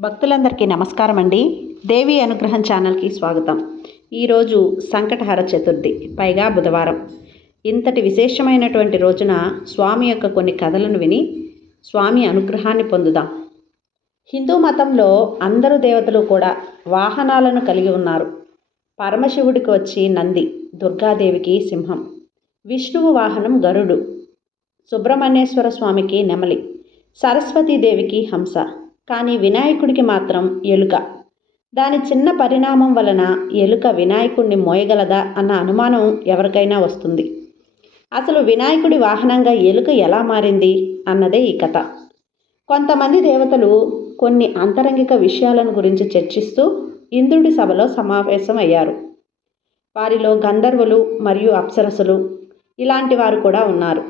భక్తులందరికీ నమస్కారం అండి దేవి అనుగ్రహం ఛానల్కి స్వాగతం. ఈరోజు సంకటహర చతుర్థి పైగా బుధవారం. ఇంతటి విశేషమైనటువంటి రోజున స్వామి యొక్క కొన్ని కథలను విని స్వామి అనుగ్రహాన్ని పొందుదాం. హిందూ మతంలో అందరు దేవతలు కూడా వాహనాలను కలిగి ఉన్నారు. పరమశివుడికి వచ్చి నంది దుర్గాదేవికి సింహం విష్ణువు వాహనం గరుడు సుబ్రహ్మణ్యేశ్వర స్వామికి నెమలి సరస్వతీదేవికి హంస కానీ వినాయకుడికి మాత్రం ఎలుక. దాని చిన్న పరిణామం వలన ఎలుక వినాయకుడిని మోయగలదా అన్న అనుమానం ఎవరికైనా వస్తుంది. అసలు వినాయకుడి వాహనంగా ఎలుక ఎలా మారింది అన్నదే ఈ కథ. కొంతమంది దేవతలు కొన్ని అంతరంగిక విషయాలను గురించి చర్చిస్తూ ఇంద్రుడి సభలో సమావేశం అయ్యారు. వారిలో గంధర్వులు మరియు అప్సరసులు ఇలాంటి వారు కూడా ఉన్నారు.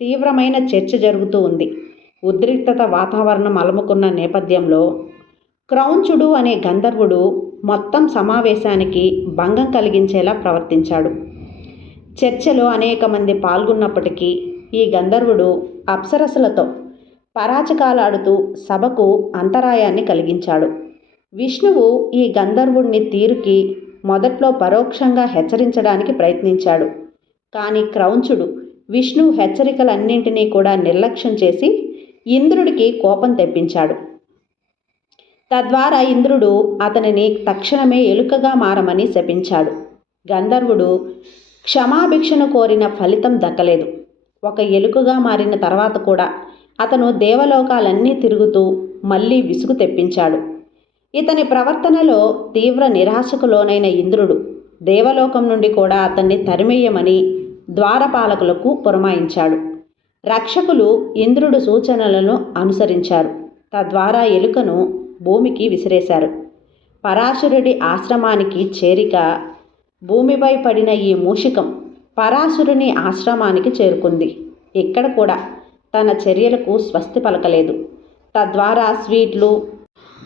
తీవ్రమైన చర్చ జరుగుతూ ఉంది. ఉద్రిక్తత వాతావరణం అలముకున్న నేపథ్యంలో క్రౌంచుడు అనే గంధర్వుడు మొత్తం సమావేశానికి భంగం కలిగించేలా ప్రవర్తించాడు. చర్చలో అనేక మంది పాల్గొన్నప్పటికీ ఈ గంధర్వుడు అప్సరసులతో పరాచకాలాడుతూ సభకు అంతరాయాన్ని కలిగించాడు. విష్ణువు ఈ గంధర్వుడిని తీరుకి మొదట్లో పరోక్షంగా హెచ్చరించడానికి ప్రయత్నించాడు. కానీ క్రౌంచుడు విష్ణు హెచ్చరికలన్నింటినీ కూడా నిర్లక్ష్యం చేసి ఇంద్రుడికి కోపం తెప్పించాడు. తద్వారా ఇంద్రుడు అతనిని తక్షణమే ఎలుకగా మారమని శపించాడు. గంధర్వుడు క్షమాభిక్షను కోరిన ఫలితం దక్కలేదు. ఒక ఎలుకగా మారిన తర్వాత కూడా అతను దేవలోకాలన్నీ తిరుగుతూ మళ్ళీ విసుగు తెప్పించాడు. ఇతని ప్రవర్తనలో తీవ్ర నిరాశకు లోనైన ఇంద్రుడు దేవలోకం నుండి కూడా అతన్ని తరిమేయమని ద్వారపాలకులకు పురమాయించాడు. రక్షకులు ఇంద్రుడు సూచనలను అనుసరించారు. తద్వారా ఎలుకను భూమికి విసిరేశారు. పరాశురుడి ఆశ్రమానికి చేరిక భూమిపై పడిన ఈ మూషికం పరాశురుని ఆశ్రమానికి చేరుకుంది. ఇక్కడ కూడా తన చర్యలకు స్వస్తి పలకలేదు. తద్వారా స్వీట్లు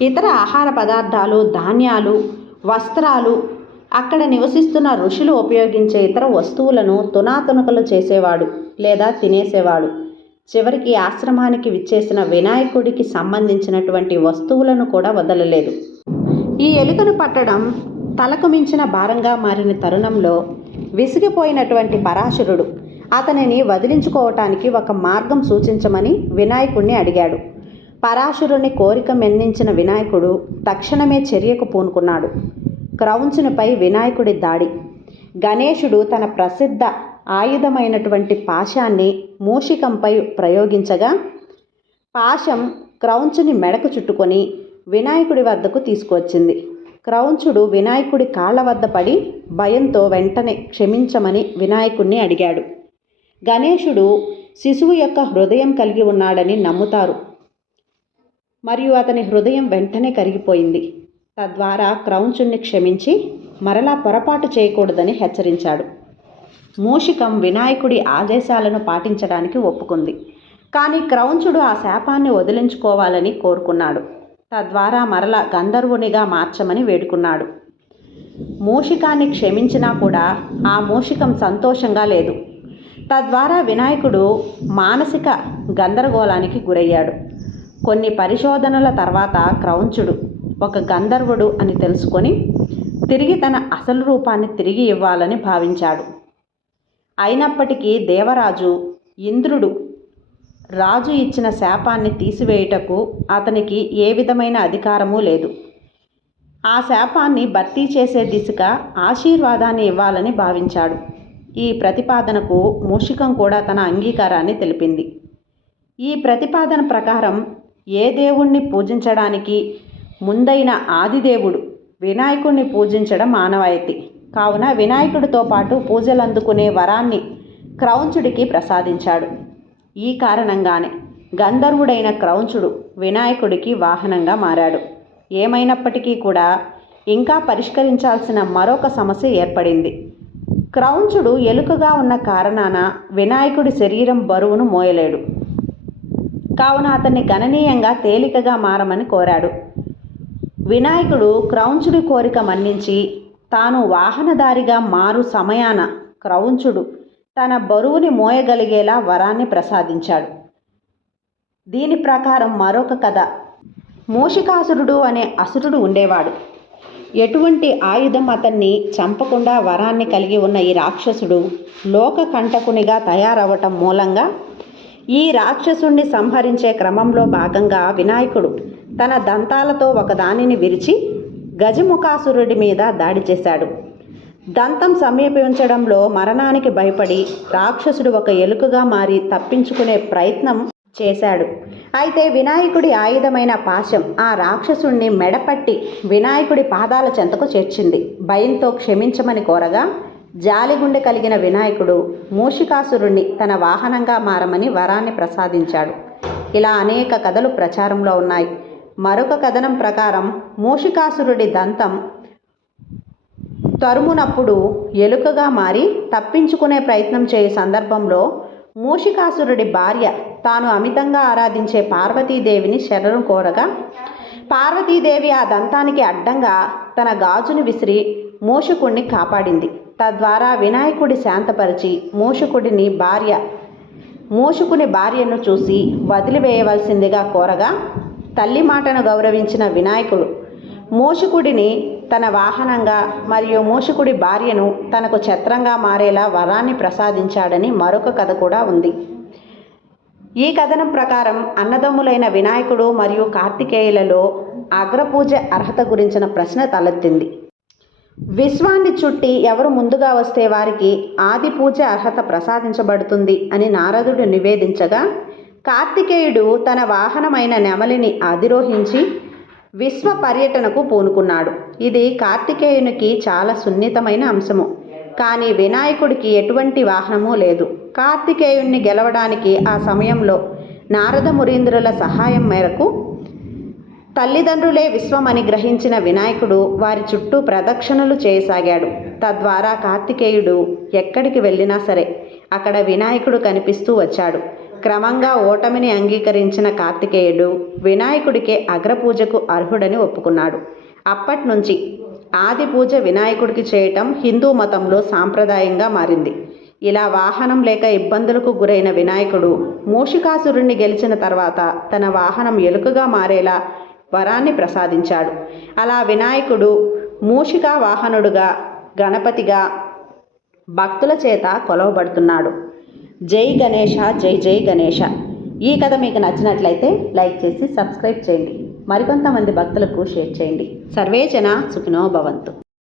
ఇతర ఆహార పదార్థాలు ధాన్యాలు వస్త్రాలు అక్కడ నివసిస్తున్న ఋషులు ఉపయోగించే ఇతర వస్తువులను తునాతునకలు చేసేవాడు లేదా తినేసేవాడు. చివరికి ఆశ్రమానికి విచ్చేసిన వినాయకుడికి సంబంధించినటువంటి వస్తువులను కూడా వదలలేదు. ఈ ఎలుకను పట్టడం తలకు మించిన భారంగా మారిన తరుణంలో విసిగిపోయినటువంటి పరాశురుడు అతనిని వదిలించుకోవటానికి ఒక మార్గం సూచించమని వినాయకుణ్ణి అడిగాడు. పరాశురుని కోరిక మెన్నించిన వినాయకుడు తక్షణమే చర్యకు పూనుకున్నాడు. క్రౌంచునిపై వినాయకుడి దాడి. గణేశుడు తన ప్రసిద్ధ ఆయుధమైనటువంటి పాశాన్ని మూషికంపై ప్రయోగించగా పాశం క్రౌంచుని మెడకు చుట్టుకొని వినాయకుడి వద్దకు తీసుకువచ్చింది. క్రౌంచుడు వినాయకుడి కాళ్ళ వద్ద పడి భయంతో వెంటనే క్షమించమని వినాయకుడిని అడిగాడు. గణేశుడు శిశువు యొక్క హృదయం కలిగి ఉన్నాడని నమ్ముతారు. మరియు అతని హృదయం వెంటనే కరిగిపోయింది. తద్వారా క్రౌంచుణ్ణి క్షమించి మరలా పొరపాటు చేయకూడదని హెచ్చరించాడు. మూషికం వినాయకుడి ఆదేశాలను పాటించడానికి ఒప్పుకుంది. కానీ క్రౌంచుడు ఆ శాపాన్ని వదిలించుకోవాలని కోరుకున్నాడు. తద్వారా మరల గంధర్వునిగా మార్చమని వేడుకున్నాడు. మూషికాన్ని క్షమించినా కూడా ఆ మూషికం సంతోషంగా లేదు. తద్వారా వినాయకుడు మానసిక గందరగోళానికి గురయ్యాడు. కొన్ని పరిశోధనల తర్వాత క్రౌంచుడు ఒక గంధర్వుడు అని తెలుసుకొని తిరిగి తన అసలు రూపాన్ని తిరిగి ఇవ్వాలని భావించాడు. అయినప్పటికీ దేవరాజు ఇంద్రుడు రాజు ఇచ్చిన శాపాన్ని తీసివేయుటకు అతనికి ఏ విధమైన అధికారము లేదు. ఆ శాపాన్ని భర్తీ చేసే దిశగా ఆశీర్వాదాన్ని ఇవ్వాలని భావించాడు. ఈ ప్రతిపాదనకు మూషికం కూడా తన అంగీకారాన్ని తెలిపింది. ఈ ప్రతిపాదన ప్రకారం ఏ దేవుణ్ణి పూజించడానికి ముందైన ఆదిదేవుడు వినాయకుడిని పూజించడం ఆనవాయితీ కావున వినాయకుడితో పాటు పూజలు అందుకునే వరాన్ని క్రౌంచుడికి ప్రసాదించాడు. ఈ కారణంగానే గంధర్వుడైన క్రౌంచుడు వినాయకుడికి వాహనంగా మారాడు. ఏమైనప్పటికీ కూడా ఇంకా పరిష్కరించాల్సిన మరొక సమస్య ఏర్పడింది. క్రౌంచుడు ఎలుకగా ఉన్న కారణాన వినాయకుడి శరీరం బరువును మోయలేడు. కావున అతన్ని గణనీయంగా తేలికగా మారమని కోరాడు. వినాయకుడు క్రౌంచుడి కోరిక మన్నించి తాను వాహనదారిగా మారు సమయాన క్రౌంచుడు తన బరువుని మోయగలిగేలా వరాన్ని ప్రసాదించాడు. దీని ప్రకారం మరొక కథ. మూషికాసురుడు అనే అసురుడు ఉండేవాడు. ఎటువంటి ఆయుధం అతన్ని చంపకుండా వరాన్ని కలిగి ఉన్న ఈ రాక్షసుడు లోక కంటకునిగా తయారవటం మూలంగా ఈ రాక్షసుణ్ణి సంహరించే క్రమంలో భాగంగా వినాయకుడు తన దంతాలతో ఒకదానిని విరిచి గజముఖాసురుడి మీద దాడి చేశాడు. దంతం సమీపించడంలో మరణానికి భయపడి రాక్షసుడు ఒక ఎలుకగా మారి తప్పించుకునే ప్రయత్నం చేశాడు. అయితే వినాయకుడి ఆయుధమైన పాశం ఆ రాక్షసుణ్ణి మెడపట్టి వినాయకుడి పాదాల చెంతకు చేర్చింది. భయంతో క్షమించమని కోరగా జాలిగుండె కలిగిన వినాయకుడు మూషికాసురుణ్ణి తన వాహనంగా మారమని వరాన్ని ప్రసాదించాడు. ఇలా అనేక కథలు ప్రచారంలో ఉన్నాయి. మరొక కథనం ప్రకారం మూషికాసురుడి దంతం తరుమునప్పుడు ఎలుకగా మారి తప్పించుకునే ప్రయత్నం చేయ సందర్భంలో మూషికాసురుడి భార్య తాను అమితంగా ఆరాధించే పార్వతీదేవిని శరణం కోరగా పార్వతీదేవి ఆ దంతానికి అడ్డంగా తన గాజును విసిరి మూషకుడిని కాపాడింది. తద్వారా వినాయకుడి శాంతపరిచి మూషకుడిని భార్య మూషుకుని భార్యను చూసి వదిలివేయవలసిందిగా కోరగా తల్లి మాటను గౌరవించిన వినాయకుడు మూషకుడిని తన వాహనంగా మరియు మూషకుడి భార్యను తనకు ఛత్రంగా మారేలా వరాన్ని ప్రసాదించాడని మరొక కథ కూడా ఉంది. ఈ కథనం ప్రకారం అన్నదమ్ములైన వినాయకుడు మరియు కార్తికేయులలో అగ్రపూజ అర్హత గురించిన ప్రశ్న తలెత్తింది. విశ్వాన్ని చుట్టి ఎవరు ముందుగా వస్తే వారికి ఆది పూజ అర్హత ప్రసాదించబడుతుంది అని నారదుడు నివేదించగా కార్తికేయుడు తన వాహనమైన నెమలిని అధిరోహించి విశ్వ పర్యటనకు పూనుకున్నాడు. ఇది కార్తికేయునికి చాలా సున్నితమైన అంశము. కానీ వినాయకుడికి ఎటువంటి వాహనము లేదు. కార్తికేయుణ్ణి గెలవడానికి ఆ సమయంలో నారద మురీంద్రుల సహాయం మేరకు తల్లిదండ్రులే విశ్వమని గ్రహించిన వినాయకుడు వారి చుట్టూ ప్రదక్షిణలు చేయసాగాడు. తద్వారా కార్తికేయుడు ఎక్కడికి వెళ్ళినా సరే అక్కడ వినాయకుడు కనిపిస్తూ వచ్చాడు. క్రమంగా ఓటమిని అంగీకరించిన కార్తికేయుడు వినాయకుడికే అగ్రపూజకు అర్హుడని ఒప్పుకున్నాడు. అప్పటి నుంచి ఆది పూజ వినాయకుడికి చేయటం హిందూ మతంలో సాంప్రదాయంగా మారింది. ఇలా వాహనం లేక ఇబ్బందులకు గురైన వినాయకుడు మూషికాసురుణ్ణి గెలిచిన తర్వాత తన వాహనం ఎలుకగా మారేలా వరాన్ని ప్రసాదించాడు. అలా వినాయకుడు మూషికా వాహనుడుగా గణపతిగా భక్తుల చేత కొలవబడుతున్నాడు. జై గణేష జై జై గణేష ఈ కథ మీకు నచ్చినట్లయితే లైక్ చేసి సబ్స్క్రైబ్ చేయండి. మరికొంతమంది భక్తులకు షేర్ చేయండి. సర్వేజన సుఖినో భవంతు.